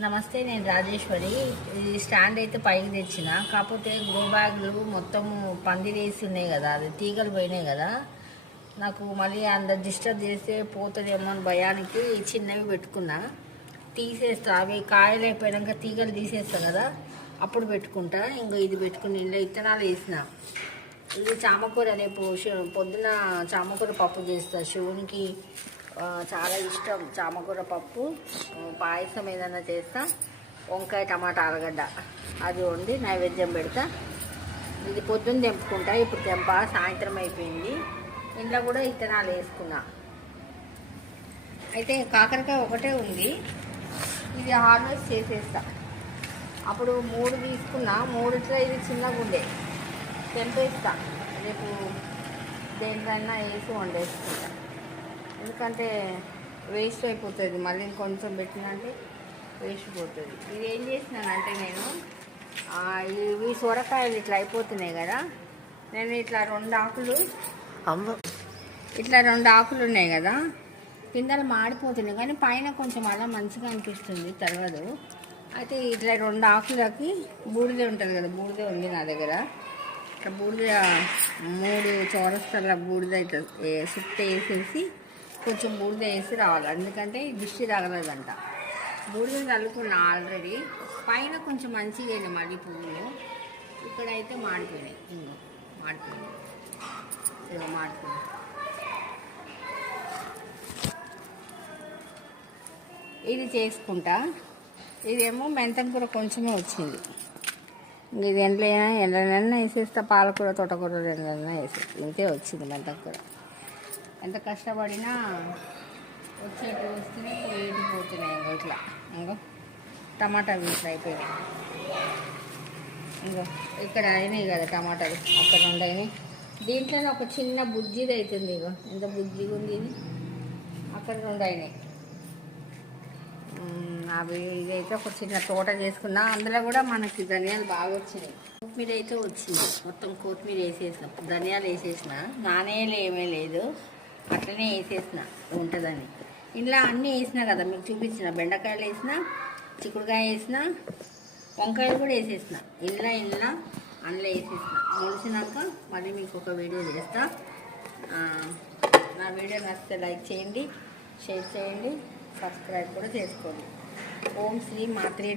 నమస్తే నేను రాజేశ్వరి. ఇది స్టాండ్ అయితే పైకి తెచ్చిన. కాకపోతే గ్రో బ్యాగ్లు మొత్తము పందిరేసి ఉన్నాయి కదా అది తీగలు పోయినాయి కదా. నాకు మళ్ళీ అంత డిస్టర్బ్ చేస్తే పోతుందేమో అని భయానికి చిన్నవి పెట్టుకున్నా. తీసేస్తా అవి కాయలు అయిపోయాక తీగలు తీసేస్తా కదా అప్పుడు పెట్టుకుంటా. ఇంకా ఇది పెట్టుకుని ఇంట్లో ఇత్తనాలు వేసిన. ఇది చామకూర రేపు పొద్దున చామకూర పప్పు చేస్తా. శివునికి చాలా ఇష్టం. చామకూర పప్పు పాయసం ఏదైనా చేస్తా. వంకాయ టమాటా ఆలుగడ్డ. అది వండి నైవేద్యం పెడతా. ఇది పొద్దున్న తెంపుకుంటా. ఇప్పుడు తెంప. సాయంత్రం అయిపోయింది. ఇంట్లో కూడా ఇత్తనాలు వేసుకున్నా. అయితే కాకరకాయ ఒకటే ఉంది. ఇది హార్వెస్ట్ చేసేస్తా. అప్పుడు మూడు తీసుకున్నా. మూడిట్లో ఇది చిన్నగా ఉండే. తెంపేస్తా. రేపు దేంట్లైనా వేసి వండేసుకుంటా. ఎందుకంటే వేస్ట్ అయిపోతుంది. మళ్ళీ ఇంకొంచెం పెట్టినంటే వేస్ట్ పోతుంది. ఇది ఏం చేసినానంటే నేను ఇవి సొరకాయలు ఇట్లా అయిపోతున్నాయి కదా నేను ఇట్లా రెండు ఆకులు అమ్మ. ఇట్లా రెండు ఆకులు ఉన్నాయి కదా కిందలు మాడిపోతున్నాయి. కానీ పైన కొంచెం అలా మంచిగా అనిపిస్తుంది తర్వాత అయితే ఇట్లా రెండు ఆకులకి బూడిద ఉంటుంది కదా బూడిద ఉంది నా దగ్గర. ఇట్లా బూడిద మూడు చౌరస్తల బూడిద ఇట్లా సుట్ట వేసేసి కొంచెం బూడిద వేసి రావాలి. ఎందుకంటే దిష్టి తగలదంట. బూడిద చల్లుకున్నా ఆల్రెడీ పైన కొంచెం మంచిగా అయినాయి మళ్ళీ పువ్వులు. ఇక్కడైతే మాడిపోయినాయి. ఇంకో మాడిపోయినాయి. ఇదిగో మాడిపోయినాయి. ఇది చేసుకుంటా. ఇదేమో మెంతం కూర కొంచెమే వచ్చింది. ఇంక ఇది ఎండ్లైనా ఎండ్లైనా వేసేస్తా. పాలకూర తోటకూర ఎండలైనా వేసేస్తా. ఇంతే వచ్చింది మెంతం కూర ఎంత కష్టపడినా వచ్చేటి వస్తేనే పోయేటి పోతున్నాయి ఇంకో ఇట్లా. ఇంకో టమాటా ఇట్లా అయిపోయినాయి. ఇంకో ఇక్కడ అయినాయి కదా టమాటాలు. అక్కడ రెండు దీంట్లోనే ఒక చిన్న బుజ్జిది అవుతుంది ఇగో. ఎంత బుజ్జిగా ఉంది ఇది? అక్కడ రెండు అయినాయి అవి ఇదైతే ఒక చిన్న తోట చేసుకున్నా. అందులో కూడా మనకి ధనియాలు బాగా వచ్చినాయి. కొత్తిమీర అయితే వచ్చింది. మొత్తం కొత్తిమీర వేసేసిన. ధనియాలు వేసేసిన. నానేలు ఏమీ లేదు. అట్లనే వేసేసిన ఉంటుందని. ఇంట్లో అన్నీ వేసిన కదా మీకు చూపించిన బెండకాయలు వేసిన చిక్కుడుకాయ వేసిన వంకాయలు కూడా వేసేసిన. ఇంట్లో ఇంట్లో అందులో వేసేసిన. మొలిసినాక మళ్ళీ మీకు ఒక వీడియో చేస్తా. నా వీడియో నచ్చితే లైక్ చేయండి షేర్ చేయండి సబ్స్క్రైబ్ కూడా చేసుకోండి. ఓం శ్రీ మాత్రే